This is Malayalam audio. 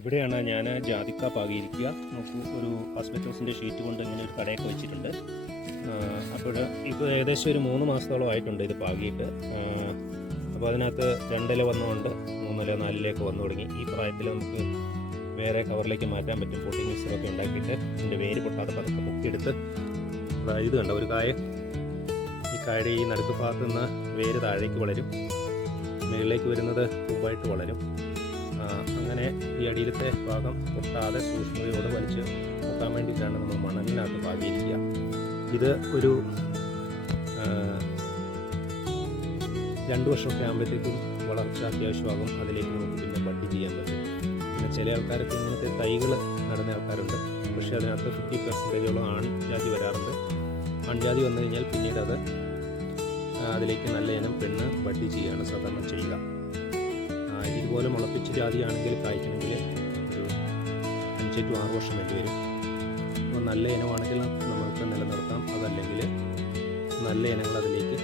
ഇവിടെയാണ് ഞാൻ ജാതിക്ക പാകിയിരിക്കുക. നോക്കൂ, ഒരു ആസ്ബറ്റോസിൻ്റെ ഷീറ്റ് കൊണ്ട് ഇങ്ങനെ ഒരു കടയൊക്കെ വെച്ചിട്ടുണ്ട്. അപ്പോൾ ഇപ്പോൾ ഏകദേശം ഒരു 3 മാസത്തോളം ആയിട്ടുണ്ട് ഇത് പാകിയിട്ട്. അപ്പോൾ അതിനകത്ത് 2 ഇല വന്നുകൊണ്ട് 3 ഇല 4 ഇലയൊക്കെ വന്നു തുടങ്ങി. ഈ പ്രായത്തിൽ നമുക്ക് വേറെ കവറിലേക്ക് മാറ്റാൻ പറ്റും. പൊട്ടിംഗ് മിക്സറൊക്കെ ഉണ്ടാക്കിയിട്ട് ഇതിൻ്റെ വേര് പൊട്ടാതെ പതുക്കെ പൊക്കിയെടുത്ത് ഇത് കണ്ട ഒരു കായ, ഈ കായയുടെ ഈ നടുക്ക് ഭാഗത്ത് നിന്ന് വേര് താഴേക്ക് വളരും, മുകളിലേക്ക് വരുന്നത് പൂവായിട്ട് വളരും. അങ്ങനെ ഈ അടിയിലത്തെ ഭാഗം പൊട്ടാതെ സൂക്ഷ്മതയോട് വലിച്ച് പൊട്ടാൻ വേണ്ടിയിട്ടാണ് നമ്മൾ മണലിനകത്ത് പാകിയിരിക്കുക. ഇത് ഒരു 2 വർഷമൊക്കെ ആകുമ്പോഴത്തേക്കും വളർച്ച അത്യാവശ്യമാകും. അതിലേക്ക് നമുക്ക് പിന്നെ ബഡ് ചെയ്യാൻ പറ്റും. പിന്നെ ചില ആൾക്കാരൊക്കെ ഇങ്ങനത്തെ തൈകൾ നടുന്ന ആൾക്കാരുണ്ട്. പക്ഷേ അതിനകത്ത് 50% ആൺജാതി വരാറുണ്ട്. ആൺജാതി വന്നു കഴിഞ്ഞാൽ പിന്നീട് അതിലേക്ക് നല്ല ഇനം പെണ്ണ് ബഡ് ചെയ്യുകയാണ് സാധാരണ ചെയ്യുക. ഇതുപോലെ മുളപ്പിച്ച ജാതിയാണെങ്കിൽ കായ്ക്കണമെങ്കിൽ ഒരു 5 to 6 വർഷം വേണ്ടി വരും. അപ്പോൾ നല്ല ഇനമാണെങ്കിൽ നമുക്ക് നിലനിർത്താം. അതല്ലെങ്കിൽ നല്ല ഇനങ്ങൾ അതിലേക്ക്